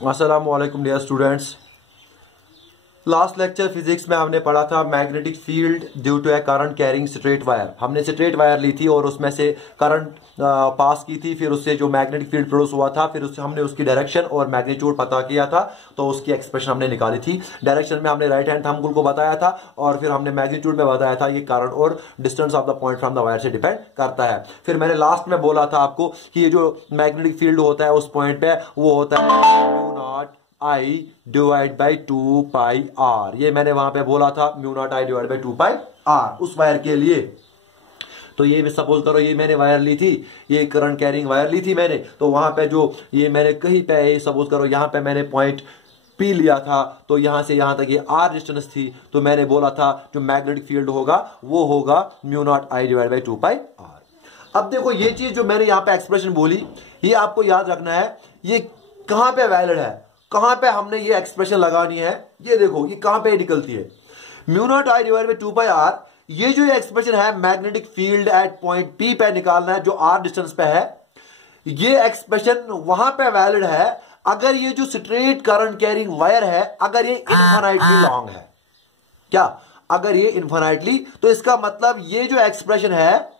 अस्सलामु अलैकुम dear students. Last lecture physics में हमने पढ़ा था magnetic field due to a current carrying straight wire. हमने स्ट्रेट वायर ली थी और उसमें से करंट पास की थी, फिर उससे जो मैग्नेटिक फील्ड प्रोड्यूस हुआ था, फिर उससे हमने उसकी डायरेक्शन और मैग्नीट्यूड पता किया था, तो उसकी एक्सप्रेशन हमने निकाली थी। डायरेक्शन में हमने राइट हैंड थंब रूल को बताया था और फिर हमने मैग्नीट्यूड में बताया था ये करंट और distance of the point from the wire से डिपेंड करता है। फिर मैंने लास्ट में बोला था आपको कि ये जो मैग्नेटिक फील्ड होता है उस पॉइंट पे वो होता है mu not I divide by 2 pi R. ये मैंने वहां पे बोला था mu not I divide by 2 pi R उस वायर के लिए। तो ये सपोज करो ये मैंने वायर ली थी, ये करंट कैरिंग वायर ली थी मैंने, तो वहां पे जो ये मैंने कहीं पे सपोज करो यहां पे मैंने पॉइंट पी लिया था, तो यहां से यहां तक ये आर डिस्टेंस थी, तो मैंने बोला था जो मैग्नेटिक फील्ड होगा वो होगा mu not I divide by 2 pi R. अब देखो ये चीज जो मैंने यहां पे एक्सप्रेशन बोली, ये आपको याद रखना है ये कहां पे वैलिड है, कहां पे हमने ये एक्सप्रेशन लगानी है। ये देखो ये कहां पे निकलती है, mu not I divide by 2 pi R. ये जो एक्सप्रेशन है magnetic field at point P पे निकालना है जो आर डिस्टेंस पे है, ये एक्सप्रेशन वहां पे वैलिड है अगर ये जो स्ट्रेट करंट कैरिंग वायर है अगर ये इनफाइनाइटली लॉन्ग है। क्या? अगर ये इनफाइनाइटली, तो इसका मतलब ये जो एक्सप्रेशन है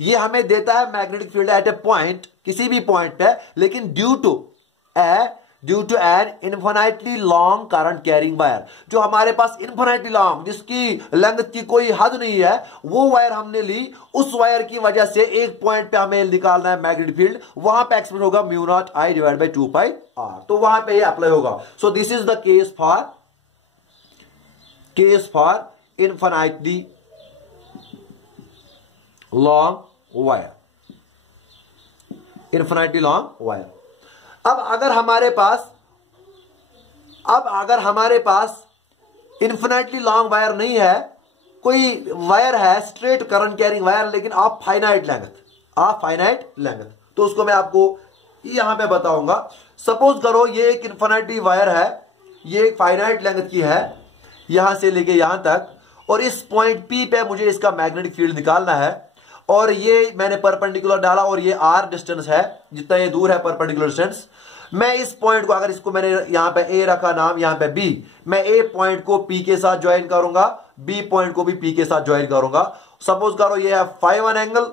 ये हमें देता है magnetic field at a point, किसी भी पॉइंट पे, लेकिन due to an infinitely long current carrying wire. जो हमारे पास इनफाइनाइटली लॉन्ग, जिसकी लेंथ की कोई हद नहीं है, वो वायर हमने ली, उस वायर की वजह से एक पॉइंट पे हमें निकालना है मैग्नेटिक फील्ड, वहां पे एक्सप्रेस होगा mu not I divide by 2 pi R. तो वहां पे ये अप्लाई होगा। So this is the case for infinitely long wire, infinitely long wire. अब अगर हमारे पास इन्फिनिटली लॉन्ग वायर नहीं है, कोई वायर है स्ट्रेट करंट कैरिंग वायर लेकिन ऑफ फाइनाइट लेंथ, तो उसको मैं आपको यहां पे बताऊंगा। सपोज करो ये एक इन्फिनिटी वायर है, ये एक फाइनाइट लेंथ की है यहां से लेके यहां तक, और इस पॉइंट पी पे मुझे इसका मैग्नेटिक फील्ड निकालना है, और ये मैंने परपेंडिकुलर डाला और ये आर डिस्टेंस है, जितना ये दूर है परपेंडिकुलर डिस्टेंस। मैं इस पॉइंट को, अगर इसको मैंने यहां पे ए रखा नाम, यहां पे बी, मैं ए पॉइंट को पी के साथ ज्वाइन करूंगा, बी पॉइंट को भी पी के साथ ज्वाइन करूंगा। सपोज करो ये है φ1 एंगल,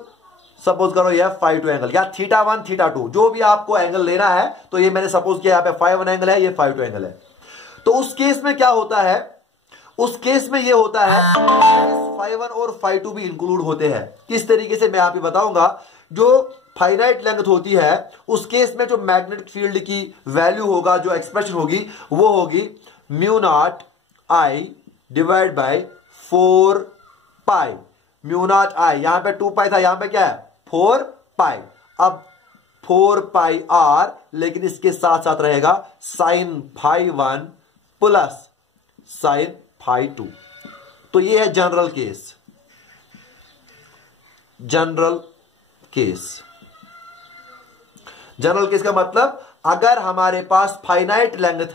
सपोज करो ये है φ2 एंगल, या θ1 θ2 जो भी आपको एंगल लेना है। तो ये मैंने सपोज किया यहां पे φ1 एंगल है, ये φ2 एंगल है। तो उस केस में क्या होता है, उस केस में ये होता है φ1 और φ2 भी इंक्लूड होते हैं। किस तरीके से मैं आपको बताऊंगा। जो फाइनाइट लेंथ होती है उस केस में जो मैग्नेटिक फील्ड की वैल्यू होगा, जो एक्सप्रेशन होगी, वो होगी mu not I divide by 4 pi. Mu not I, यहां पे 2 पाई था, यहां पे क्या है 4 पाई। अब 4 पाई आर, लेकिन इसके साथ साथ रहेगा साइन φ1 प्लस साइन φ2। तो ये है जनरल केस। जनरल केस का मतलब अगर हमारे पास फाइनाइट लेंथ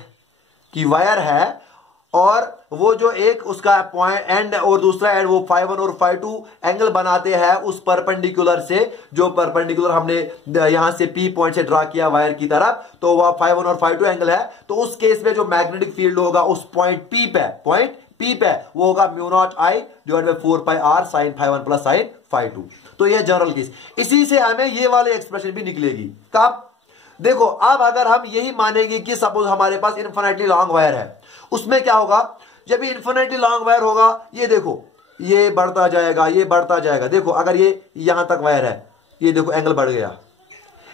की वायर है और वो जो एक उसका पॉइंट एंड और दूसरा एंड वो φ1 और φ2 एंगल बनाते हैं उस परपेंडिकुलर से, जो परपेंडिकुलर हमने यहां से पी पॉइंट से ड्रा किया वायर की तरफ, तो वह φ1 और φ2 एंगल है। तो उस केस में जो मैग्नेटिक फील्ड होगा उस पॉइंट पी पे वो होगा mu not I divide by 4 pi r sine φ1 plus sine φ2। तो ये जनरल केस। इसी से हमें ये वाली एक्सप्रेशन भी निकलेगी। कब? देखो अब अगर हम यही मानेंगे कि सपोज हमारे पास इनफिनिटली लॉन्ग वायर है, उसमें क्या होगा, जब ये इनफिनिटली लॉन्ग वायर होगा, ये देखो ये बढ़ता जाएगा, ये बढ़ता जाएगा। देखो अगर ये यहां तक वायर है, ये देखो एंगल बढ़ गया,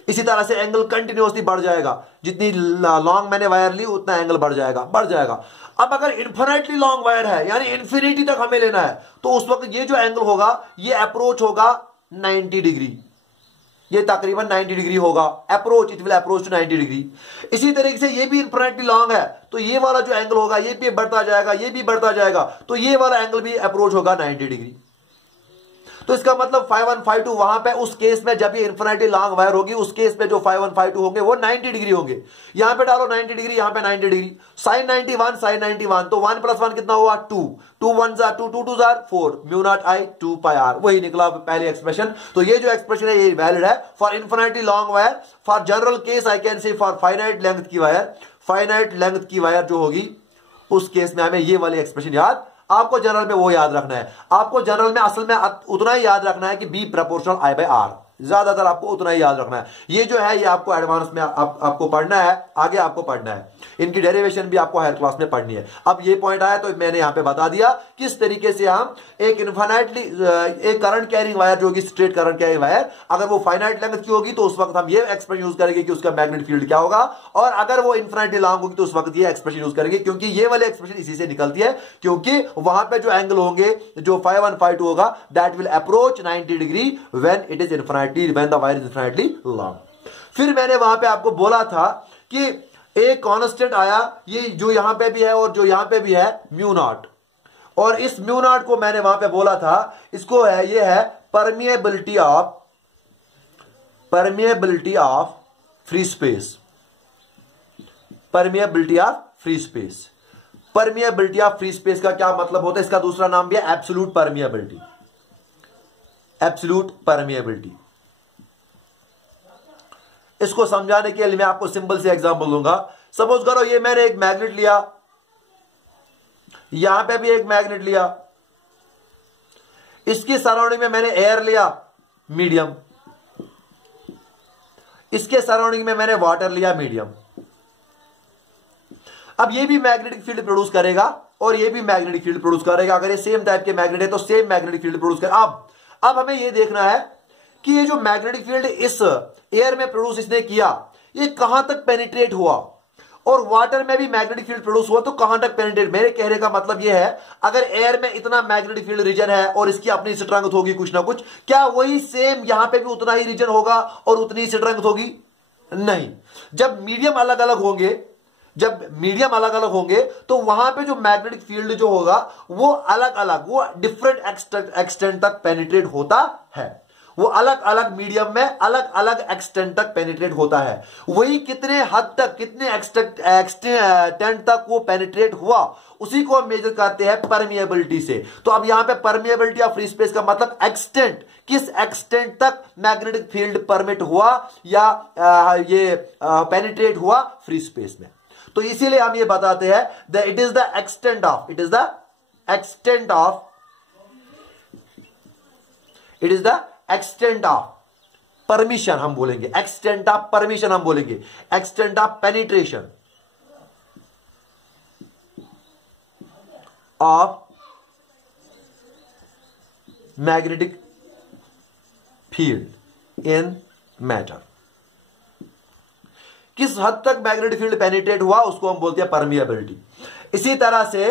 इसी तरह से एंगल कंटिन्यूअसली बढ़ जाएगा। जितनी लॉन्ग मैंने वायर ली उतना एंगल बढ़ जाएगा। अब अगर इन्फिनिटली लॉन्ग वायर है, यानी इन्फिनिटी तक हमें लेना है, तो उस वक्त ये जो एंगल होगा ये अप्रोच होगा 90 डिग्री, ये तकरीबन 90 डिग्री होगा। Approach, it will approach to 90 degree. इसी तरीके से ये भी इन्फिनिटली लॉन्ग है, तो ये वाला जो एंगल होगा ये भी बढ़ता जाएगा, ये भी बढ़ता जाएगा, तो ये वाला एंगल भी अप्रोच होगा 90 डिग्री। तो इसका मतलब φ1 φ2 वहां पे उस केस में जब ये इन्फिनिटी लॉन्ग वायर होगी, उस केस में जो φ1 φ2 होंगे वो 90 डिग्री होंगे। यहां पे डालो 90 डिग्री, यहां पे 90 डिग्री, साइन 91 साइन 91, तो 1 + 1 कितना हुआ 2, 2 1 जार 2, 2 2 जार 4, mu not I 2 pi R, वही निकला पहली एक्सप्रेशन। तो ये जो एक्सप्रेशन है ये वैलिड है for infinity long wire. For general case I can say for finite length की वायर फाइनाइट लेंथ की वायर जो होगी उस केस में हमें ये वाली एक्सप्रेशन याद, आपको जनरल में वो याद रखना है। आपको जनरल में असल में उतना ही याद रखना है कि B proportional I by R, ज्यादातर आपको उतना ही याद रखना है। ये जो है ये आपको एडवांस में आपको पढ़ना है, आगे आपको पढ़ना है, इनकी डेरिवेशन भी आपको हायर क्लास में पढ़नी है। अब ये पॉइंट आया तो मैंने यहां पे बता दिया किस तरीके से हम एक इनफाइनाइटली एक करंट कैरिंग वायर जो होगी स्ट्रेट करंट कैरिंग वायर, अगर वो फाइनाइट लेंथ की होगी तो उस वक्त हम ये एक्सप्रेशन यूज करेंगे कि उसका मैग्नेटिक फील्ड क्या होगा, और अगर वो इनफाइनाइटली लॉन्ग होगी तो उस वक्त ये एक्सप्रेशन यूज करेंगे, क्योंकि ये वाले एक्सप्रेशन इसी से निकलती है, क्योंकि वहां पे जो एंगल होंगे जो φ1 φ2 होगा that will approach 90 degree when it is infinitely, when the wire is infinitely long. फिर मैंने वहां पे आपको बोला था कि एक कांस्टेंट आया, ये जो यहां पे भी है और जो यहां पे भी है, म्यू नॉट, और इस म्यू नॉट को मैंने वहां पे बोला था इसको है, ये है permeability of free space, permeability of free space. Permeability of free space का क्या मतलब होता है, इसका दूसरा नाम भी है एब्सोल्यूट परमिएबिलिटी, एब्सोल्यूट परमिएबिलिटी। इसको समझाने के लिए मैं आपको सिंपल से एग्जांपल दूंगा। सपोज करो ये मैंने एक मैग्नेट लिया, यहां पे भी एक मैग्नेट लिया, इसकी सराउंडिंग में मैंने एयर लिया मीडियम, इसके सराउंडिंग में मैंने वाटर लिया मीडियम। अब ये भी मैग्नेटिक फील्ड प्रोड्यूस करेगा और ये भी मैग्नेटिक फील्ड प्रोड्यूस करेगा। अगर ये सेम टाइप के मैग्नेट है तो सेम मैग्नेटिक फील्ड प्रोड्यूस करेगा। अब हमें ये देखना है कि ये जो मैग्नेटिक फील्ड इस एयर में प्रोड्यूस इसने किया, ये कहां तक पेनिट्रेट हुआ, और वाटर में भी मैग्नेटिक फील्ड प्रोड्यूस हुआ तो कहां तक पेनिट्रेट। मेरे कहने का मतलब यह है, अगर एयर में इतना मैग्नेटिक फील्ड रीजन है और इसकी अपनी स्ट्रेंथ होगी कुछ ना कुछ, क्या वही सेम यहां पे भी उतना ही रीजन होगा और उतनी ही स्ट्रेंथ होगी? नहीं। जब मीडियम अलग अलग होंगे तो वहां पे जो मैग्नेटिक फील्ड जो होगा वो अलग अलग, वो डिफरेंट एक्सटेंट तक पेनिट्रेट होता है, वो अलग अलग मीडियम में अलग अलग एक्सटेंट तक पेनिट्रेट होता है। वही कितने हद तक, कितने एक्सटेंट तक वो पेनिट्रेट हुआ, उसी को हम मेजर करते हैं परमिएबिलिटी से। तो अब यहां पे परमिएबिलिटी ऑफ फ्री स्पेस का मतलब एक्सटेंट, किस एक्सटेंट तक मैग्नेटिक फील्ड परमिट हुआ या ये पेनिट्रेट हुआ फ्री स्पेस में। तो इसीलिए हम ये बताते हैं it is the extent of permission, हम बोलेंगे एक्सटेंट ऑफ परमिशन, हम बोलेंगे extent of penetration of magnetic field in matter. किस हद तक मैग्नेटिक फील्ड पेनिट्रेट हुआ उसको हम बोलते हैं परमिएबिलिटी। इसी तरह से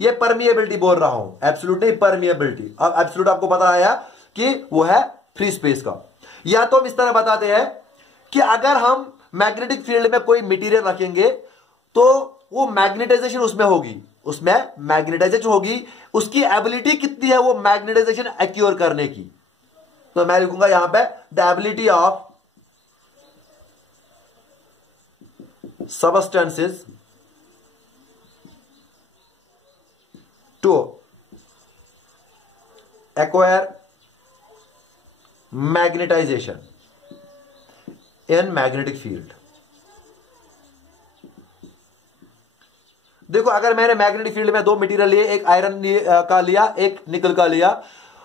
ये परमिएबिलिटी बोल रहा हूं, एब्सोल्यूट नहीं, परमिएबिलिटी। अब एब्सोल्यूट आपको पता आया कि वो है फ्री स्पेस का। या तो हम इस तरह बताते हैं कि अगर हम मैग्नेटिक फील्ड में कोई मटेरियल रखेंगे तो वो मैग्नेटाइजेशन उसमें होगी, उसकी एबिलिटी कितनी है वो मैग्नेटाइजेशन एक्योर करने की। तो मैं लिखूंगा यहां पे the ability of substances to acquire magnetization in magnetic field। देखो अगर मैंने मैग्नेटिक फील्ड में दो मटेरियल लिए, एक आयरन का लिया, एक निकल का लिया,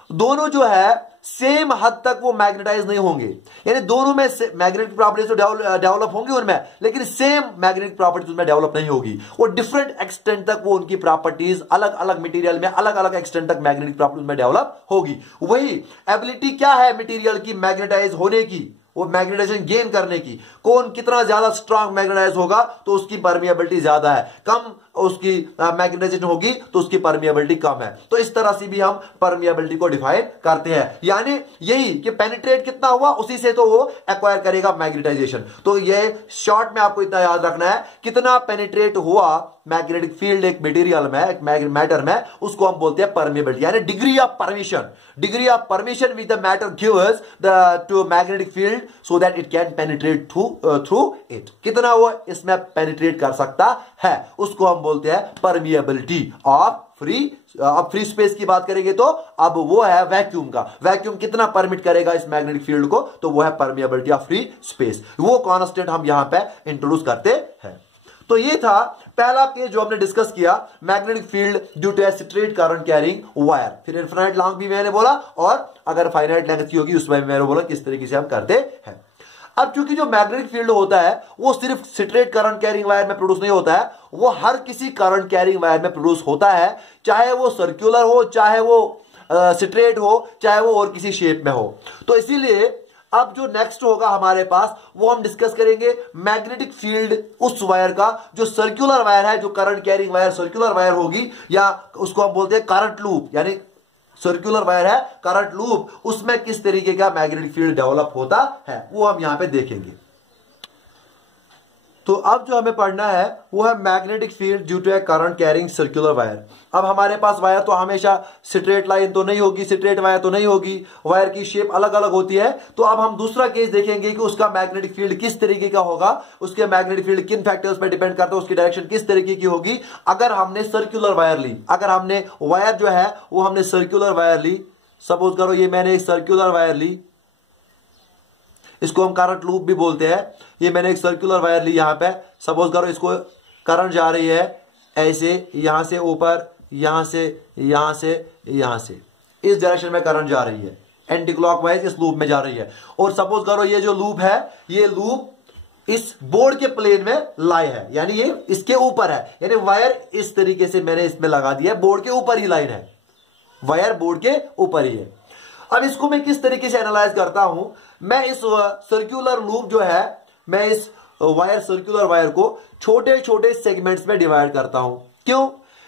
दोनों जो है सेम हद तक वो मैग्नेटाइज नहीं होंगे, यानी दोनों में मैग्नेटिक प्रॉपर्टीज तो डेवलप होंगी उनमें, लेकिन सेम मैग्नेटिक प्रॉपर्टीज उनमें डेवलप नहीं होगी। वो डिफरेंट एक्सटेंट तक वो उनकी प्रॉपर्टीज अलग अलग मटेरियल में अलग अलग एक्सटेंट तक मैग्नेटिक प्रॉपर्टीज में डेवलप होगी। वही एबिलिटी क्या है मटेरियल की मैग्नेटाइज होने की, वो मैग्नेटाइजेशन गेन करने की। कौन कितना ज्यादा स्ट्रांग मैग्नेटाइज होगा तो उसकी परमिएबिलिटी ज्यादा है, कम उसकी मैग्नेटाइजेशन होगी तो उसकी परमिएबिलिटी कम है। तो इस तरह से भी हम परमिएबिलिटी को डिफाइन करते हैं, यानी यही कि पेनिट्रेट कितना हुआ उसी से तो वो एक्वायर करेगा मैग्नेटाइजेशन। तो ये शॉर्ट में आपको इतना याद रखना है, कितना पेनिट्रेट हुआ मैग्नेटिक फील्ड एक मटेरियल में, एक मैटर में, उसको हम बोलते हैं परमिएबिलिटी, यानी degree of permission with the matter gives the two magnetic field so that it can penetrate through it. कितना वो इसमें पेनिट्रेट कर सकता है उसको हम बोलते हैं परमिएबिलिटी ऑफ फ्री स्पेस की बात करेंगे तो अब वो है वैक्यूम का। वैक्यूम कितना परमिट करेगा इस मैग्नेटिक फील्ड को, तो वो है परमिएबिलिटी ऑफ फ्री स्पेस। वो कांस्टेंट हम यहां पे इंट्रोड्यूस करते हैं। तो ये था पहला केस जो हमने डिस्कस किया, magnetic field due to a straight current carrying wire. फिर इनफाइनाइट लेंथ भी मैंने बोला, और अगर फाइनाइट लेंथ की होगी उसमें भी मैंने बोला किस तरीके से हम करते हैं। अब चूंकि जो मैग्नेटिक फील्ड होता है वो सिर्फ स्ट्रेट करंट कैरिंग वायर में प्रोड्यूस नहीं होता है, वो हर किसी करंट कैरिंग वायर में प्रोड्यूस होता है, चाहे वो सर्कुलर हो, चाहे वो स्ट्रेट हो, चाहे वो और किसी शेप में हो। तो इसीलिए अब जो नेक्स्ट होगा हमारे पास वो हम डिस्कस करेंगे मैग्नेटिक फील्ड उस वायर का जो सर्कुलर वायर है, जो current carrying wire circular wire होगी, या उसको हम बोलते हैं करंट लूप, यानी सर्कुलर वायर है करंट लूप, उसमें किस तरीके का मैग्नेटिक फील्ड डेवलप होता है वो हम यहां पे देखेंगे। तो अब जो हमें पढ़ना है वो है magnetic field due to a current carrying circular wire. अब हमारे पास वायर तो हमेशा स्ट्रेट लाइन तो नहीं होगी, स्ट्रेट वायर तो नहीं होगी, वायर की शेप अलग अलग होती है। तो अब हम दूसरा केस देखेंगे कि उसका मैग्नेटिक फील्ड किस तरीके का होगा, उसके मैग्नेटिक फील्ड किन फैक्टर्स पर डिपेंड करता है, उसकी डायरेक्शन किस तरीके की होगी अगर हमने सर्कुलर वायर ली। अगर हमने वायर जो है वो हमने सर्कुलर वायर ली, सपोज करो ये मैंने एक सर्कुलर वायर ली, इसको हम करंट लूप भी बोलते हैं। ये मैंने एक सर्कुलर वायर ली, यहां पे सपोज करो इसको करंट जा रही है ऐसे, यहां से ऊपर, यहां से, यहां से, यहां से, इस डायरेक्शन में करंट जा रही है, एंटी क्लॉकवाइज इस लूप में जा रही है। और सपोज करो ये जो लूप है, ये लूप इस बोर्ड के प्लेन में लाई है, यानी ये इसके ऊपर है, यानी वायर इस तरीके से मैंने इसमें लगा दिया, बोर्ड के ऊपर ही लाइन है, वायर बोर्ड के ऊपर ही है। अब इसको मैं किस तरीके से एनालाइज करता हूं, मैं इस सर्कुलर लूप जो है, मैं इस वायर सर्कुलर वायर को छोटे छोटे सेगमेंट्स में डिवाइड करता हूं। क्यों?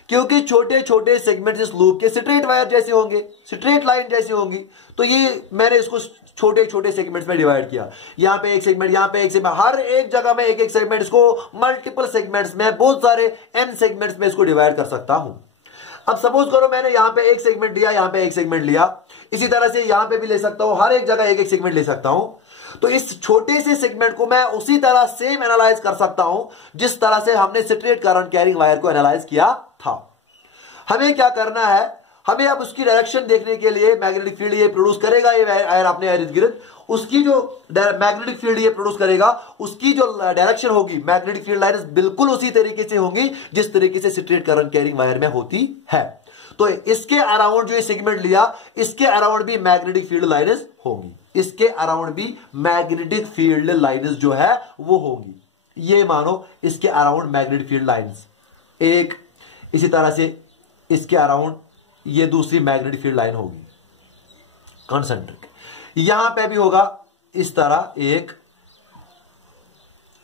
क्योंकि छोटे छोटे सेगमेंट्स इस लूप के स्ट्रेट वायर जैसे होंगे, स्ट्रेट लाइन जैसी होंगी, तो ये मैंने इसको छोटे छोटे सेगमेंट्स में डिवाइड किया। यहां पे एक सेगमेंट, यहां पे एक सेगमेंट, हर एक जगह में एक एक सेगमेंट, इसको मल्टीपल सेगमेंट्स में, बहुत सारे n सेगमेंट्स में इसको डिवाइड कर सकता हूं। अब सपोज करो मैंने यहां पे एक सेगमेंट लिया, यहां पे एक सेगमेंट लिया, इसी तरह से यहां पे भी ले सकता हूं, हर एक जगह एक एक सेगमेंट ले सकता हूं। तो इस छोटे से सेगमेंट को मैं उसी तरह सेम एनालाइज कर सकता हूं जिस तरह से हमने स्ट्रेट करंट कैरिंग वायर को एनालाइज किया था। हमें क्या करना है, हमें अब उसकी डायरेक्शन देखने के लिए, मैग्नेटिक फील्ड ये प्रोड्यूस करेगा ये वायर अपने इर्द गिर्द, उसकी जो मैग्नेटिक फील्ड ये प्रोड्यूस करेगा उसकी जो डायरेक्शन होगी, मैग्नेटिक फील्ड लाइन्स बिल्कुल उसी तरीके से होंगी जिस तरीके से स्ट्रेट करंट कैरिंग वायर में होती है। तो इसके अराउंड जो ये सेगमेंट लिया, इसके अराउंड भी मैग्नेटिक फील्ड लाइन्स होंगी, इसके अराउंड भी मैग्नेटिक फील्ड लाइन्स जो है वो होंगी। ये मानो इसके अराउंड मैग्नेटिक फील्ड लाइन्स एक, इसी तरह से इसके अराउंड ये दूसरी मैग्नेटिक फील्ड लाइन होगी कॉन्सेंट्रिक। यहां पे भी होगा इस तरह एक,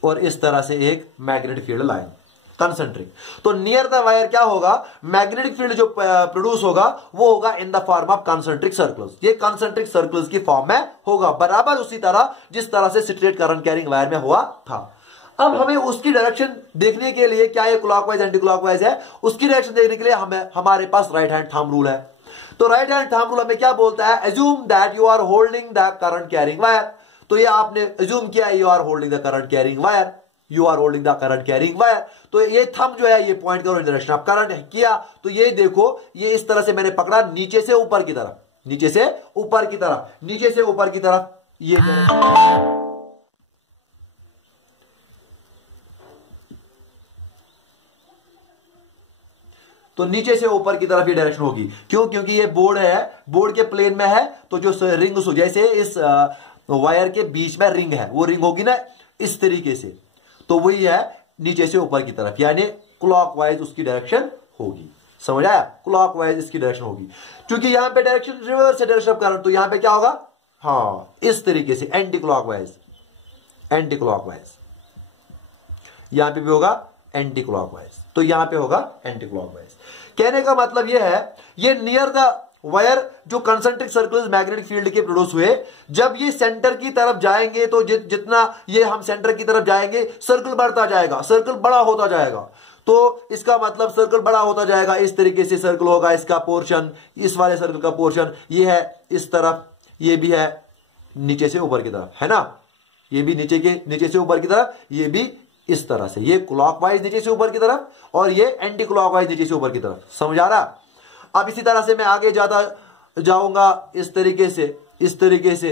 और इस तरह से एक मैग्नेटिक फील्ड लाइन कॉन्सेंट्रिक। तो नियर द वायर क्या होगा, मैग्नेटिक फील्ड जो प्रोड्यूस होगा वो होगा in the form of concentric circles. ये कॉन्सेंट्रिक सर्कल्स की फॉर्म में होगा, बराबर उसी तरह जिस तरह से स्ट्रेट करंट कैरिंग वायर में हुआ था। अब हमें उसकी डायरेक्शन देखने के लिए, क्या ये क्लॉकवाइज एंटी क्लॉकवाइज है, उसकी डायरेक्शन देखने के लिए हमारे पास राइट हैंड थंब रूल है। तो राइट हैंड थंब रूल हमें क्या बोलता है, assume that you are holding the current carrying wire. तो ये आपने एज्यूम किया you are holding the current carrying wire, you are holding the current carrying wire. तो ये थंब जो है ये पॉइंट करो इन डायरेक्शन ऑफ करंट किया, तो ये देखो ये इस तरह से मैंने पकड़ा नीचे से ऊपर की तरफ, नीचे से ऊपर की तरफ, नीचे से ऊपर की तरफ, ये तो नीचे से ऊपर की तरफ ये डायरेक्शन होगी। क्यों? क्योंकि ये बोर्ड है, बोर्ड के प्लेन में है, तो जो रिंग जैसे इस वायर के बीच में रिंग है, वो रिंग होगी ना इस तरीके से, तो वही है नीचे से ऊपर की तरफ, यानी क्लॉकवाइज उसकी डायरेक्शन होगी। समझ आया? क्लॉकवाइज इसकी डायरेक्शन होगी। क्योंकि यहां पे डायरेक्शन रिवर्स है डायरेक्शन ऑफ करंट, तो यहां पे क्या होगा, हाँ इस तरीके से एंटी क्लॉकवाइज, एंटी क्लॉकवाइज, यहां पे भी होगा एंटी क्लॉकवाइज, तो यहां पे होगा एंटी क्लॉकवाइज। कहने का मतलब यह है, ये नियर द वायर जो कंसेंट्रिक सर्कल्स मैग्नेटिक फील्ड के प्रोड्यूस हुए, जब ये सेंटर की तरफ जाएंगे तो जितना ये हम सेंटर की तरफ जाएंगे सर्कल बढ़ता जाएगा, सर्कल बड़ा होता जाएगा। तो इसका मतलब सर्कल बड़ा होता जाएगा, इस तरीके से सर्कल होगा, इसका पोर्शन, इस वाले सर्कल का पोर्शन ये है इस तरफ, ये भी है नीचे से ऊपर की तरफ, है ना, ये भी नीचे से ऊपर की तरफ, ये भी इस तरह से, ये क्लॉकवाइज नीचे से ऊपर की तरफ और ये एंटी क्लॉकवाइज नीचे से ऊपर की तरफ। समझ आ रहा? अब इसी तरह से मैं आगे जाता जाऊंगा इस तरीके से, इस तरीके से,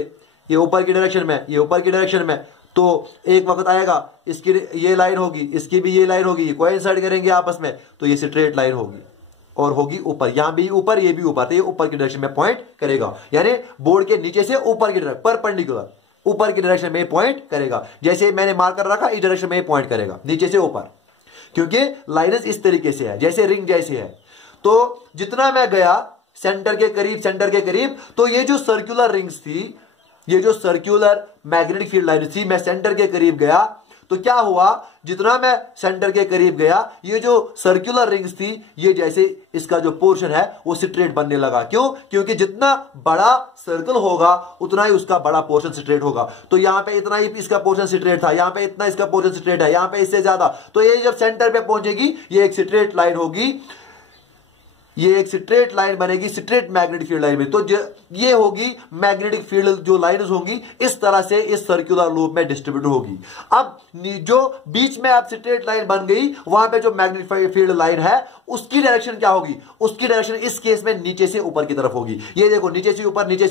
ये ऊपर की डायरेक्शन में, ये ऊपर की डायरेक्शन में, तो एक वक्त आएगा इसकी ये लाइन होगी, इसकी भी ये लाइन होगी, कोइंसाइड करेंगे आपस में, तो ये स्ट्रेट लाइन होगी और होगी ऊपर, यहां भी ऊपर, ये भी ऊपर, तो ये ऊपर की डायरेक्शन में पॉइंट करेगा, यानी बोर्ड के नीचे से ऊपर की डायरेक्शन, परपेंडिकुलर ऊपर की डायरेक्शन में पॉइंट करेगा। जैसे मैंने मार्कर रखा, इस डायरेक्शन में पॉइंट करेगा, नीचे से ऊपर, क्योंकि लाइनस इस तरीके से है, जैसे रिंग जैसी है। तो जितना मैं गया सेंटर के करीब, तो ये जो सर्कुलर रिंग्स थी, ये जो सर्कुलर मैग्नेटिक फील्ड लाइन थी, मैं सेंटर के करीब गया तो क्या हुआ, जितना मैं सेंटर के करीब गया, ये जो सर्कुलर रिंग्स थी, ये जैसे इसका जो पोर्शन है वो स्ट्रेट बनने लगा। क्यों? क्योंकि जितना बड़ा सर्कल होगा उतना ही उसका बड़ा पोर्शन स्ट्रेट होगा। तो यहां पे इतना ही इसका पोर्शन स्ट्रेट था, यहां पे इतना इसका पोर्शन स्ट्रेट है, यहां पे इससे ज्यादा, तो ये जब सेंटर पे पहुंचेगी ये एक स्ट्रेट लाइन होगी, ये एक स्ट्रेट लाइन बनेगी, स्ट्रेट मैग्नेटिक फील्ड लाइन में। तो ये होगी मैग्नेटिक फील्ड, जो लाइन्स होंगी इस तरह से इस सर्कुलर लूप में डिस्ट्रीब्यूट होगी। अब जो बीच में आप स्ट्रेट लाइन बन गई, वहां पे जो मैग्नेटिक फील्ड लाइन है उसकी डायरेक्शन क्या होगी, उसकी डायरेक्शन इस केस में नीचे से ऊपर की तरफ होगी। ये देखो नीचे से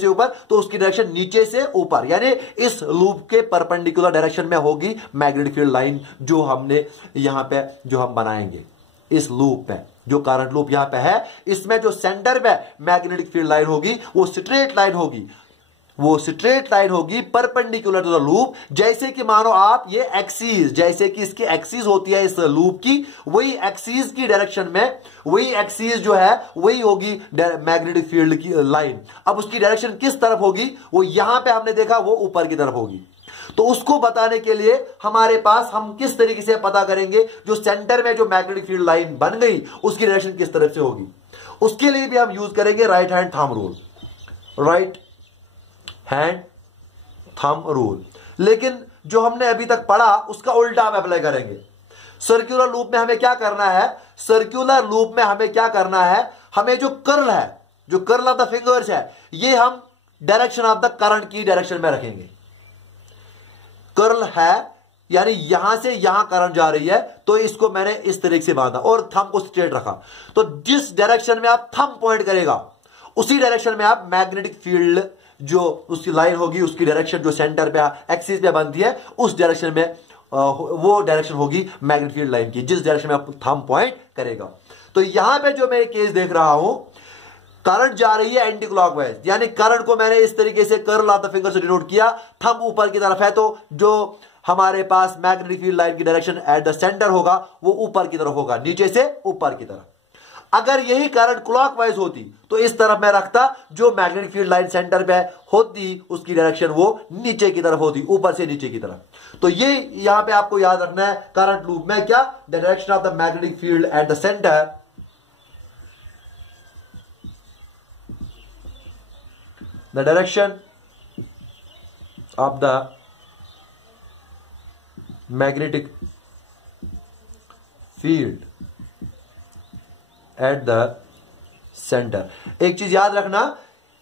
ऊपर, तो उसकी डायरेक्शन नीचे से ऊपर, यानी इस लूप के परपेंडिकुलर डायरेक्शन में होगी मैग्नेटिक फील्ड लाइन, जो हमने यहां पे जो हम बनाएंगे इस लूप में, जो करंट लूप यहां पे है, इसमें जो सेंटर में मैग्नेटिक फील्ड लाइन होगी वो स्ट्रेट लाइन होगी, परपेंडिकुलर टू द लूप। जैसे कि मानो आप ये एक्सिस, जैसे कि इसकी एक्सिस होती है इस लूप की, वही एक्सिस की डायरेक्शन में, वही एक्सिस जो है वही होगी मैग्नेटिक फील्ड की लाइन। अब उसकी डायरेक्शन किस तरफ होगी, वो यहां पे हमने देखा वो ऊपर की तरफ होगी। तो उसको बताने के लिए हमारे पास, हम किस तरीके से पता करेंगे जो सेंटर में जो मैग्नेटिक फील्ड लाइन बन गई उसकी डायरेक्शन किस तरफ से होगी, उसके लिए भी हम यूज करेंगे राइट हैंड थंब रूल। लेकिन जो हमने अभी तक पढ़ा उसका उल्टा हम अप्लाई करेंगे। सर्कुलर लूप में हमें क्या करना है, हमें जो कर्ल है, जो कर्ल ऑफ द फिंगर्स है, ये हम डायरेक्शन ऑफ द करंट की डायरेक्शन में रखेंगे। कर्ल है यानी यहां से यहां करंट जा रही है, तो इसको मैंने इस तरीके से बांधा और थंब को स्ट्रेट रखा। तो जिस डायरेक्शन में आप थंब पॉइंट करेगा उसी डायरेक्शन में आप मैग्नेटिक फील्ड जो उसकी लाइन होगी, उसकी डायरेक्शन जो सेंटर पे एक्सिस पे बनती है, उस डायरेक्शन में वो डायरेक्शन होगी मैग्नेटिक फील्ड लाइन की, जिस डायरेक्शन में आप थंब पॉइंट करेगा। तो यहां पे जो मैं केस देख रहा हूं, करंट जा रही है एंटी क्लॉकवाइज, यानी करंट को मैंने इस तरीके से कर्ल ऑफ द फिंगर से डिनोट किया, थंब ऊपर की तरफ है, तो जो हमारे पास मैग्नेटिक फील्ड लाइन की डायरेक्शन एट द सेंटर होगा वो ऊपर की तरफ होगा, नीचे से ऊपर की तरफ। अगर यही करंट क्लॉकवाइज होती तो इस तरफ मैं रखता, जो मैग्नेटिक फील्ड लाइन सेंटर पे होती उसकी डायरेक्शन वो नीचे की तरफ होती, ऊपर से नीचे की तरफ। तो ये यहां पे आपको याद रखना है, करंट लूप में क्या, direction of the magnetic field at the centre, the direction of the magnetic field at the center। एक चीज याद रखना,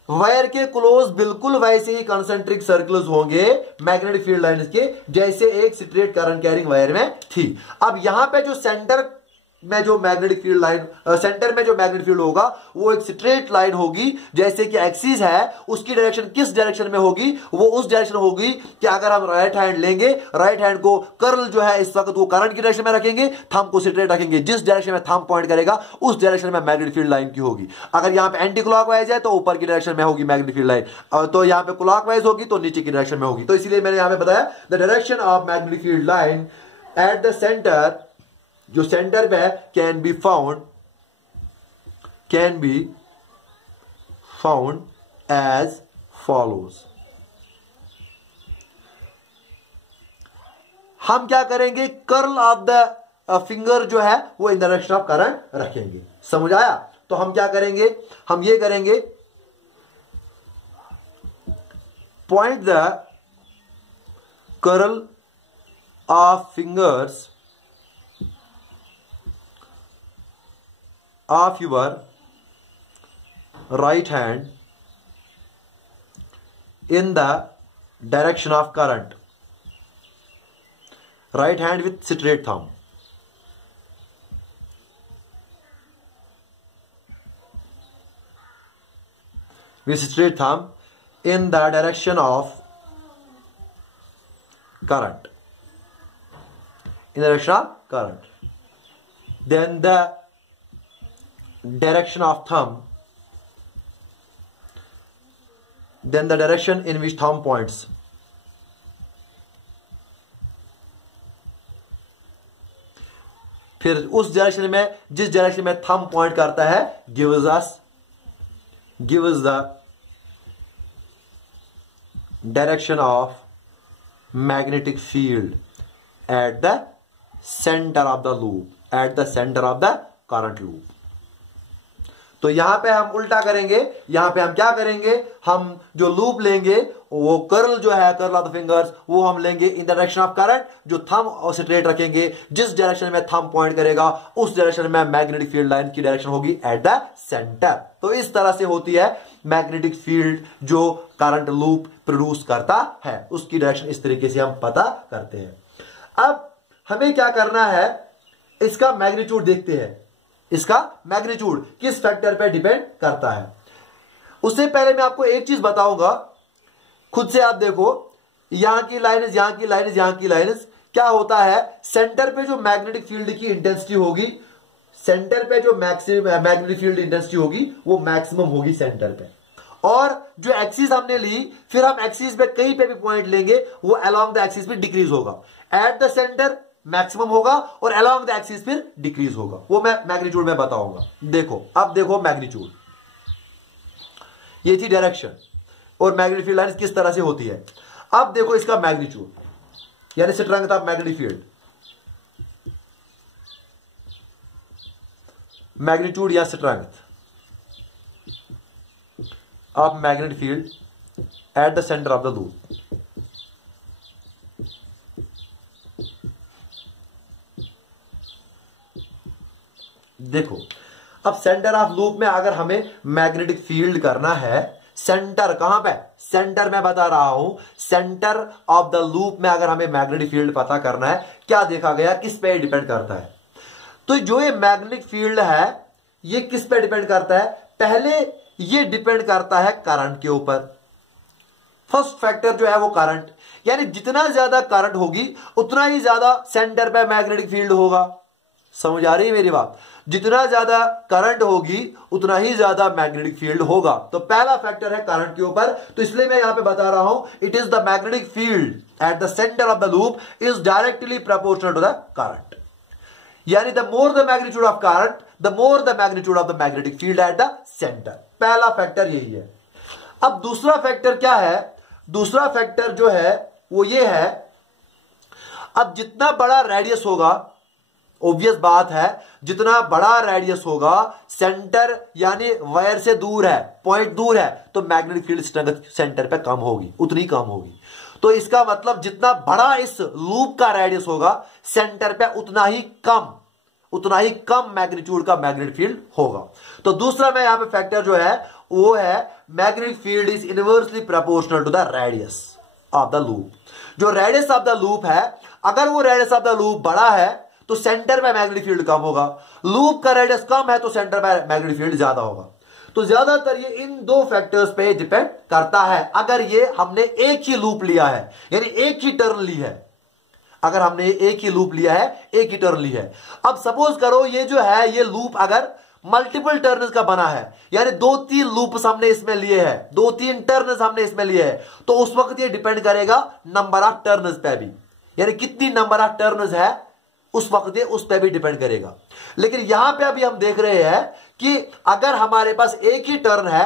वायर के क्लोज बिल्कुल वैसे ही कंसेंट्रिक सर्कल्स होंगे मैग्नेटिक फील्ड लाइंस के, जैसे एक स्ट्रेट करंट कैरिंग वायर में थी। अब यहां पे जो सेंटर में जो मैग्नेटिक फील्ड लाइन, सेंटर में जो मैग्नेटिक फील्ड होगा वो एक स्ट्रेट लाइन होगी, जैसे कि एक्सिस है उसकी डायरेक्शन किस डायरेक्शन में होगी, वो उस डायरेक्शन होगी कि अगर हम राइट हैंड लेंगे, राइट हैंड को कर्ल जो है इस वक्त वो करंट की डायरेक्शन में रखेंगे, थंब को स्ट्रेट रखेंगे, जिस डायरेक्शन में थंब पॉइंट करेगा उस डायरेक्शन में मैग्नेटिक फील्ड लाइन की होगी। अगर यहां पे एंटी क्लॉकवाइज है तो ऊपर की डायरेक्शन में होगी मैग्नेटिक फील्ड लाइन, तो यहां पे क्लॉकवाइज होगी तो नीचे की डायरेक्शन में होगी। तो इसीलिए मैंने यहां पे बताया the direction of magnetic field line at the centre, जो सेंटर पे है, can be found as follows. हम क्या करेंगे, कर्ल ऑफ द फिंगर जो है वो इन डायरेक्शन ऑफ करंट रखेंगे। समझ आया? तो हम क्या करेंगे, हम ये करेंगे, point the curl of fingers of your right hand in the direction of current, right hand with straight thumb, in the direction of current. In the direction of current. Then the direction of thumb. Then the direction in which thumb points. फिर उस direction में, जिस direction में thumb point करता है, gives the direction of magnetic field at the center of the loop, at the center of the current loop. तो यहां पे हम उल्टा करेंगे, यहां पे हम क्या करेंगे, हम जो लूप लेंगे वो कर्ल जो है, कर्ल ऑफ द फिंगर्स, वो हम लेंगे in the direction of current, जो थंब और स्ट्रेट रखेंगे, जिस डायरेक्शन में थंब पॉइंट करेगा उस डायरेक्शन में मैग्नेटिक फील्ड लाइन की डायरेक्शन होगी एट द सेंटर. तो इस तरह से होती है मैग्नेटिक फील्ड जो करंट लूप प्रोड्यूस करता है, उसकी डायरेक्शन इस तरीके से हम पता करते हैं. अब हमें क्या करना है, इसका मैग्नीट्यूड देखते हैं. इसका मैग्नीट्यूड किस फैक्टर पे डिपेंड करता है. उससे पहले मैं आपको एक चीज बताऊंगा, खुद से आप देखो, यहां की लाइन्स, यहां की लाइन्स, यहां की लाइन्स, क्या होता है, सेंटर पे जो मैग्नेटिक फील्ड की इंटेंसिटी होगी, सेंटर पे जो मैग्नेटिक फील्ड इंटेंसिटी होगी वो मैक्सिमम होगी सेंटर पे. और जो एक्सिस हमने ली, फिर हम एक्सिस पे कहीं पे भी पॉइंट लेंगे वो अलोंग द एक्सिस पे डिक्रीज होगा. एट द सेंटर मैक्सिमम होगा और अलोंग द एक्सिस फिर डिक्रीज होगा. वो मैं मैग्नीट्यूड में बताऊंगा. देखो, अब देखो मैग्नीट्यूड, ये थी डायरेक्शन और मैग्नेटिक फील्ड लाइन किस तरह से होती है. अब देखो इसका मैग्नीट्यूड यानी strength of magnetic field, magnitude या strength of magnetic field at the centre of the loop. देखो, अब सेंटर ऑफ लूप में अगर हमें मैग्नेटिक फील्ड करना है, सेंटर कहां पे, सेंटर में बता रहा हूं, सेंटर ऑफ द लूप में अगर हमें मैग्नेटिक फील्ड पता करना है, क्या देखा गया, किस पे डिपेंड करता है. तो जो ये मैग्नेटिक फील्ड है ये किस पे डिपेंड करता है, पहले ये डिपेंड करता है करंट के ऊपर. फर्स्ट फैक्टर जो है वो करंट, यानी जितना ज्यादा करंट होगी उतना ही ज्यादा सेंटर पे मैग्नेटिक फील्ड होगा. समझ आ रही है मेरी बात. जितना ज्यादा करंट होगी उतना ही ज्यादा मैग्नेटिक फील्ड होगा. तो पहला फैक्टर है करंट के ऊपर. तो इसलिए मैं यहां पे बता रहा हूं, it is the magnetic field at the centre of the loop is directly proportional to the current. यानी the more the magnitude of current, the more the magnitude of the magnetic field at the centre. पहला factor यही है. अब दूसरा factor क्या है, दूसरा factor जो है वो ये है, अब जितना बड़ा रेडियस होगा, ऑब्वियस बात है, जितना बड़ा रेडियस होगा, सेंटर यानी वायर से दूर है, पॉइंट दूर है, तो मैग्नेटिक फील्ड स्ट्रेंथ सेंटर पे कम होगी, उतनी कम होगी. तो इसका मतलब जितना बड़ा इस लूप का रेडियस होगा, सेंटर पे उतना ही कम मैग्नीट्यूड का मैग्नेटिक फील्ड होगा. तो दूसरा मैं यहां पे फैक्टर जो है वो है magnetic field is inversely proportional to the radius of the loop. जो रेडियस ऑफ द लूप है, अगर वो रेडियस ऑफ द लूप बड़ा है तो सेंटर में मैग्नेटिक फील्ड कम होगा. लूप का रेडियस कम है तो सेंटर में मैग्नेटिक फील्ड ज्यादा होगा. तो ज्यादातर ये इन दो फैक्टर्स पे डिपेंड करता है. अगर ये हमने एक ही लूप लिया है, यानी एक ही टर्न ली है, अगर हमने एक ही लूप लिया है, एक ही टर्न ली है. अब सपोज करो ये जो है ये लूप अगर मल्टीपल टर्न्स का बना है, यानी 2-3 लूप्स हमने इसमें लिए हैं, 2-3 टर्न्स हमने इसमें लिए हैं, तो उस वक्त ये डिपेंड करेगा नंबर ऑफ टर्न्स पे भी, यानी कितनी नंबर ऑफ टर्न्स है उस वक्त उस पर भी डिपेंड करेगा. लेकिन यहां पे अभी हम देख रहे हैं कि अगर हमारे पास एक ही टर्न है,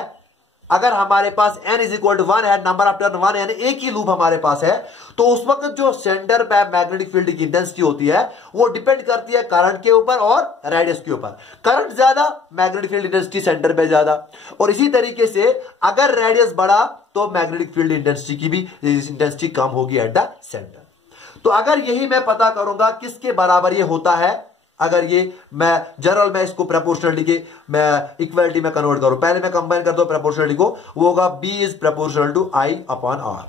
अगर हमारे पास n इज इक्वल टू 1 है, नंबर ऑफ टर्न 1 है, यानी एक ही लूप हमारे पास है, तो उस वक्त जो सेंटर पे मैग्नेटिक फील्ड की इंटेंसिटी होती है वो डिपेंड करती है करंट के ऊपर और रेडियस के ऊपर. करंट ज्यादा, मैग्नेटिक फील्ड इंटेंसिटी सेंटर पे ज्यादा. और इसी तरीके से अगर रेडियस बढ़ा तो मैग्नेटिक फील्ड इंटेंसिटी की भी इंटेंसिटी कम होगी एट द सेंटर. तो अगर यही मैं पता करूंगा किसके बराबर ये होता है, अगर ये मैं जनरल में इसको प्रोपोर्शनलिटी के मैं इक्वलिटी में कन्वर्ट करूं, पहले मैं कंबाइन कर दो प्रोपोर्शनलिटी को, वो होगा B is proportional to I upon R.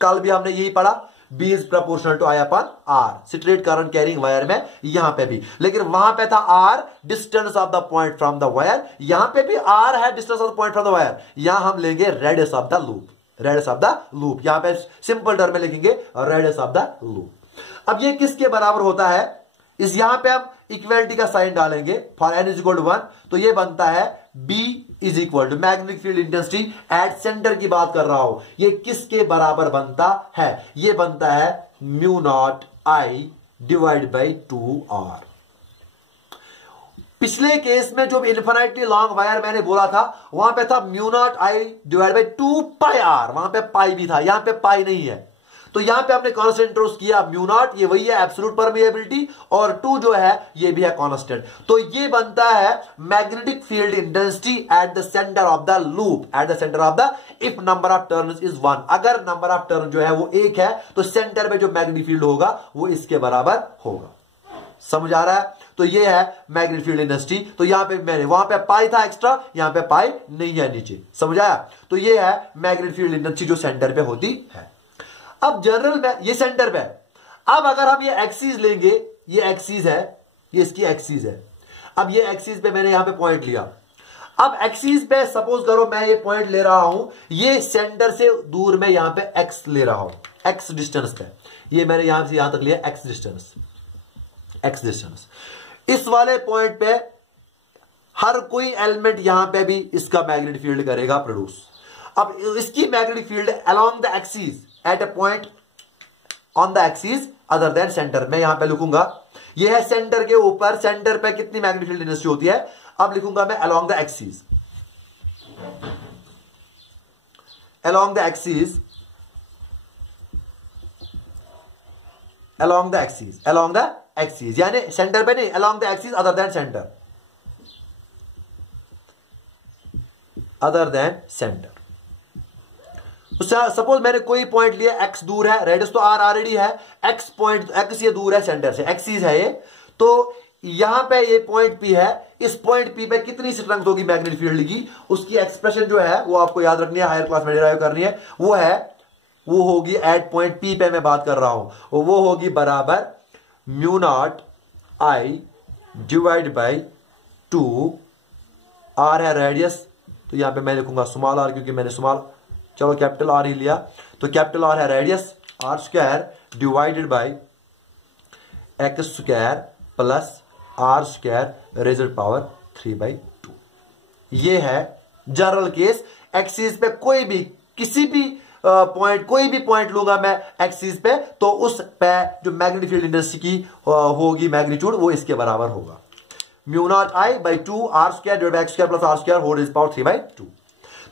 कल भी हमने यही पढ़ा, B is proportional to I upon R, straight current carrying wire में यहां पे भी. लेकिन वहां पे था R distance of the point from the wire, यहां पे भी R है distance of the point from the wire. यहां हम लेंगे radius of the loop. Radius of the loop, यहां पे सिंपल टर्म में लिखेंगे रेडियस ऑफ द लूप। अब ये किसके बराबर होता है, इस यहां पे हम इक्वलिटी का साइन डालेंगे for n is equal to 1, तो ये बनता है B is equal to magnetic field intensity at centre की बात कर रहा हूं, ये किसके बराबर बनता है, ये बनता है mu not I divide by 2r। पिछले केस में जो इन्फिनिटली लॉन्ग वायर मैंने बोला था वहां पे था mu not I divide by 2 pi R, वहां पे पाई भी था, यहां पे पाई नहीं है, तो यहां पे हमने कांस्टेंट इंट्रोड्यूस किया म्यू नॉट, ये वही है एब्सोल्यूट परमिएबिलिटी, और 2 जो है ये भी है कांस्टेंट, तो ये बनता है magnetic field intensity eight the centre of the loop, eight the centre of the if number of turns is 1, अगर नंबर ऑफ टर्न जो है वो 1 है तो सेंटर पे जो मैग्नेटिक फील्ड होगा वो इसके बराबर होगा। समझ आ रहा है, तो ये है मैग्नेटिक फील्ड इंटेंसिटी, तो यहां पे मैंने वहां पे पाई था एक्स्ट्रा, यहां पे पाई नहीं है नीचे, समझ आया, तो ये है मैग्नेटिक फील्ड इंटेंसिटी जो सेंटर पे होती है। अब जनरल में ये सेंटर पे, अब अगर हम ये एक्सिस लेंगे, ये एक्सिस है, ये इसकी एक्सिस है, अब ये एक्सिस पे मैंने यहां पे पॉइंट लिया, अब एक्सिस पे सपोज करो मैं ये पॉइंट ले रहा हूं, ये सेंटर से दूर में यहां पे एक्स ले रहा हूं, एक्स डिस्टेंस पे, ये मैंने यहां से यहां तक लिया एक्स डिस्टेंस, एक्स डिस्टेंस, इस वाले पॉइंट पे हर कोई एलिमेंट यहां पे भी इसका मैग्नेटिक फील्ड करेगा प्रोड्यूस। अब इसकी magnetic field along the axis at a point on the axis other than centre, मैं यहां पे लिखूंगा ये है सेंटर के ऊपर, सेंटर पे कितनी मैग्नेटिक फील्ड इंटेंसिटी होती है, अब लिखूंगा मैं along the axis, along the axis, along the axis, along the axis, यानी सेंटर पे नहीं, along the axis other than centre, other than centre. Suppose मैंने कोई पॉइंट लिया, एक्स दूर है, रेडियस तो आर ऑलरेडी है, एक्स पॉइंट, एक्स ये दूर है सेंटर से, एक्सिस है ये, तो यहां पे ये पॉइंट पी है, इस पॉइंट पी पे कितनी स्ट्रेंथ होगी मैग्नेटिक फील्ड की, उसकी एक्सप्रेशन जो है वो आपको याद रखनी है, हायर क्लास में डिराइव करनी है, वो होगी एट पॉइंट पी पे मैं बात कर रहा हूं, वो होगी बराबर mu not I divide by 2, R है रेडियस, तो यहां पे मैं लिखूंगा स्मॉल आर, क्योंकि मैंने स्मॉल, चलो कैपिटल आर ही लिया, तो कैपिटल आर है radius, R square divided by x square plus R square raised power 3/2। ये है जनरल केस, एक्सिस पे कोई भी किसी भी पॉइंट, कोई भी पॉइंट लूंगा मैं एक्सिस पे, तो उस पे जो मैग्नेटिक फील्ड इंटेंसिटी की होगी मैग्नीट्यूड, वो इसके बराबर होगा mu not I by 2 R square divide by x square plus R square whole raised power 3/2।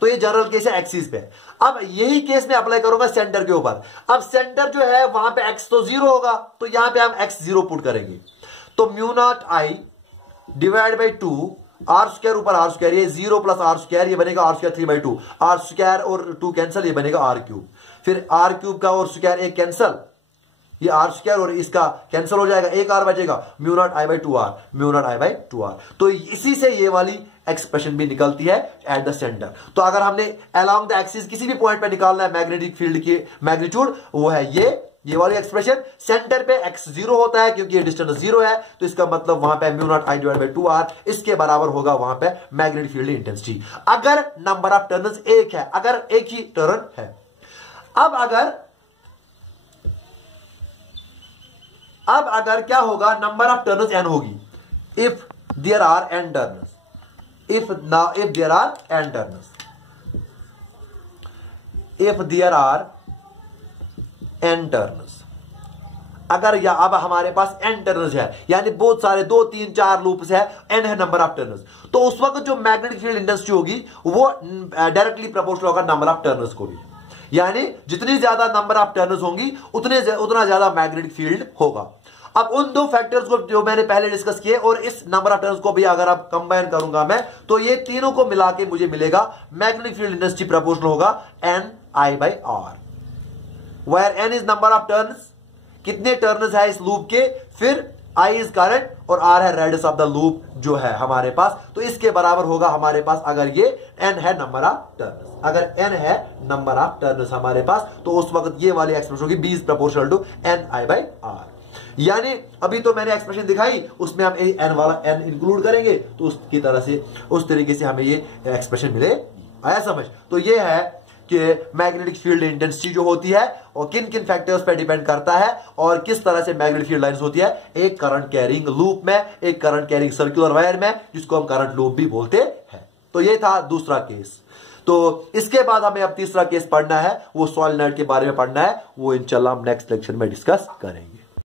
तो ये जनरल केस है एक्सिस पे। अब यही केस में अप्लाई करूंगा सेंटर के ऊपर, अब सेंटर जो है वहां पे एक्स तो 0 होगा, तो यहां पे हम एक्स 0 पुट करेंगे, तो mu not I divide by 2 R square ऊपर आर स्क्वायर, ये 0 प्लस आर स्क्वायर, ये बनेगा आर स्क्वायर 3/2, आर स्क्वायर और 2 कैंसल, ये बनेगा आर क्यूब, फिर आर क्यूब का और स्क्वायर एक कैंसल, ये आर स्क्वायर और इसका कैंसिल हो जाएगा, एक आर बचेगा, mu naught I by 2r, mu naught I by 2r। तो इसी से ये वाली एक्सप्रेशन भी निकलती है एट द सेंटर। तो अगर हमने अलोंग द एक्सिस किसी भी पॉइंट पे निकालना है मैग्नेटिक फील्ड की मैग्नीट्यूड, वो है ये वाली एक्सप्रेशन। सेंटर पे x 0 होता है क्योंकि ये डिस्टेंस 0 है, तो इसका मतलब वहां पे mu naught I divide by 2r इसके बराबर होगा वहां पे मैग्नेटिक फील्ड इंटेंसिटी, अगर नंबर ऑफ टर्न्स एक है, अगर एक ही टर्न है। अब अगर क्या होगा, नंबर ऑफ टर्न्स n होगी, if there are n turns, if there are n turns, if there are n turns, अगर या अब हमारे पास n टर्न्स है, यानी बहुत सारे 2 3 4 लूप्स है, n है नंबर ऑफ टर्न्स, तो उस वक्त जो मैग्नेटिक फील्ड इंटेंसिटी होगी वो डायरेक्टली प्रोपोर्शनल होगा नंबर ऑफ टर्न्स को भी, यानी जितनी ज्यादा नंबर ऑफ टर्न्स होंगी उतना ज्यादा मैग्नेटिक फील्ड होगा। अब उन दो फैक्टर्स को जो मैंने पहले डिस्कस किए और इस नंबर ऑफ टर्न्स को भी अगर आप कंबाइन करूंगा मैं, तो ये तीनों को मिला के मुझे मिलेगा मैग्नेटिक फील्ड इंटेंसिटी प्रोपोर्शनल होगा Ni by R, where n is number of turns, कितने टर्न्स है इस लूप के, फिर I इज करंट और R है रेडियस ऑफ द लूप जो है हमारे पास, तो इसके बराबर होगा हमारे पास अगर ये n है नंबर ऑफ टर्न्स, अगर n है नंबर ऑफ टर्न्स हमारे पास, तो उस वक्त ये वाली एक्सप्रेशन होगी B is proportional to Ni by R। यानी अभी तो मैंने एक्सप्रेशन दिखाई, उसमें हम n वाला n इंक्लूड करेंगे, तो उसकी तरह से उस तरीके से हमें ये एक्सप्रेशन मिले, आया समझ। तो ये है कि मैग्नेटिक फील्ड इंटेंसिटी जो होती है और किन किन फैक्टर्स पे डिपेंड करता है और किस तरह से मैग्नेटिक फील्ड लाइंस होती है एक करंट कैरिंग लूप में, एक करंट कैरिंग सर्कुलर वायर में, जिसको हम करंट लूप भी बोलते हैं। तो ये था दूसरा केस। तो इसके बाद हमें अब तीसरा केस पढ़ना है, वो सॉलिनॉइड के बारे में पढ़ना है, वो इंशाल्लाह हम नेक्स्ट लेक्चर में डिस्कस करेंगे।